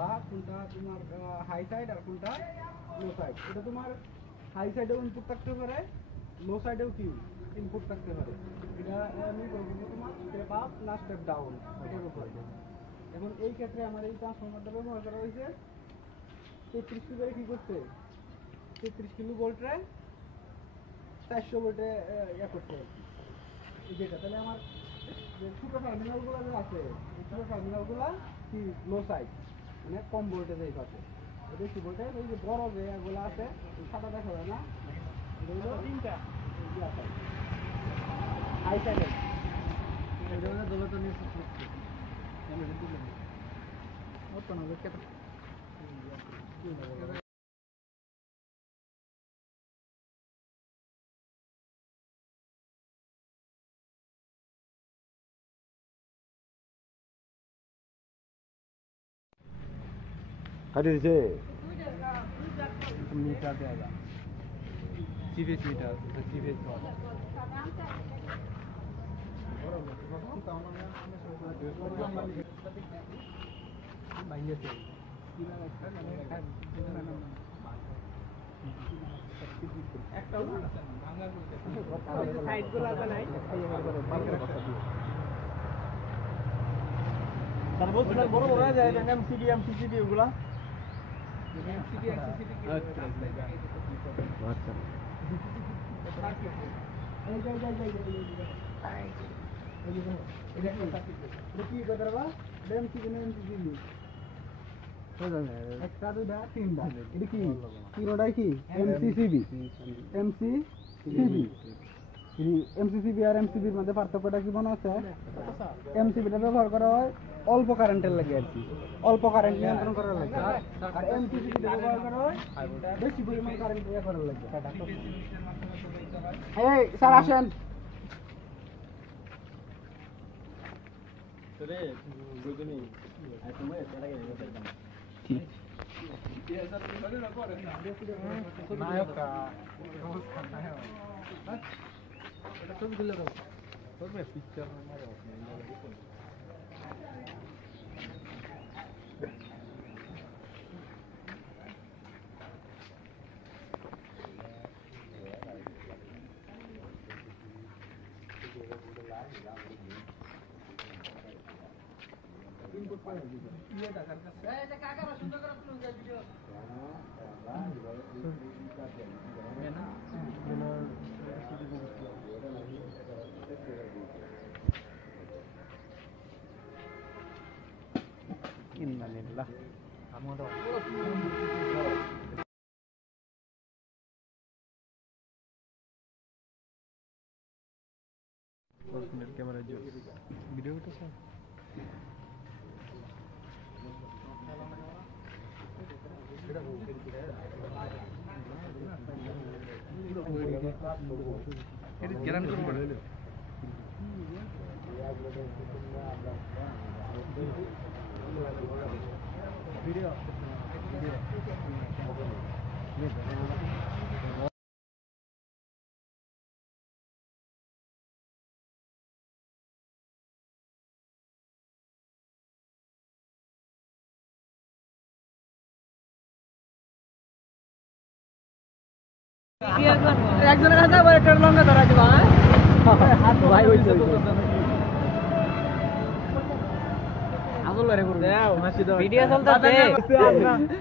বা কোনটা তোমার হাই সাইড আর কোনটা লো সাইড। এটা তোমার হাই সাইডেও ইনপুট থাকতে পারে, লো সাইডেও কি ইনপুট থাকতে পারে। এটা আমি বলবো তোমার স্টেপ আপ না স্টেপ ডাউন এটার উপর। এখন এই ক্ষেত্রে আমার এই ট্রান্সফরমারটা ব্যবহার করা হয়েছে 33 কিলোরে কি করছে, 33 কিলো ভোল্টে 400 ভোল্টে ইয়া করছে যেটা। তাহলে আমার যে ছোট টার্মিনালগুলো যে আছে এই ছোট টার্মিনালগুলো কি লো সাইড, মানে কম ভোল্টেজ এই পাশে, বেশি ভোল্টেজ ওই যে বড় যে এগুলো আছে সাদা দেখা যায় না, এগুলো তিনটা হাই সাইডে দোলো তো নিয়ে কাটি দিছে मीटर देगा सीवेज मीटर सीवेज বড় বড় যায় এমসিডি এমসিসিডি ওগুলা এমসিসিবি আর এমসিবির মধ্যে পার্থক্যটা কি মনে আছে? এমসিবিটা ব্যবহার করা হয় অল্প কারেন্টের লাগে আর কি, অল্প কারেন্ট নিয়ন্ত্রণ করার লাগে। আর এমসিসিবিটা ব্যবহার করা হয় বেশি পরিমাণ কারেন্ট ইয়ে করার লাগে। এই স্যার আসেন। ক্যামেরা ভিডিও করতেছে গ্যারান্টি করব ভিডিও একজনের কাছে আবার একটা লঙ্কা ধরা দিবা ভাই হইছে আগল রে করব ভিডিও চলতেছে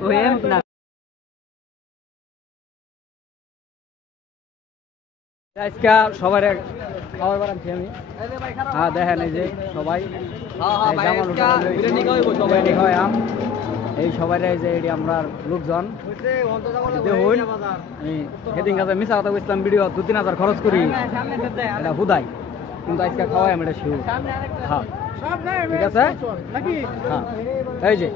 ওই না আজকে সবার খাওয়ার বানাচ্ছি আমি। হ্যাঁ দেখেন এই যে সবাই বিরিয়ানি খাওয়াম এই সবাই যে এটি আমরা লোকজন সেদিন কাছে মিশা কথা বলছিলাম ভিডিও 2-3 হাজার খরচ করি এটা হুদাই, কিন্তু আজকে খাওয়াই আমি এটা শিউ। হ্যাঁ ঠিক আছে, হ্যাঁ এই যে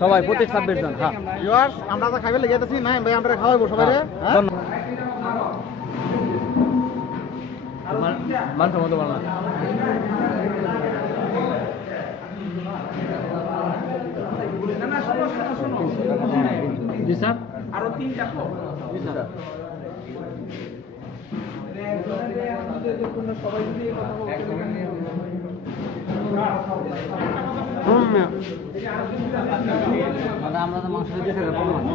সবাই প্রতি 26 জন। হ্যাঁ আমরা তো খাইবে লেগে গেছি না ভাই, আমরা খাওয়াবো সবাই মান সম্মত বাংলা। জি স্যার আরো 3টা জি স্যার সবাই যদি আমরা তো মাংস দিতে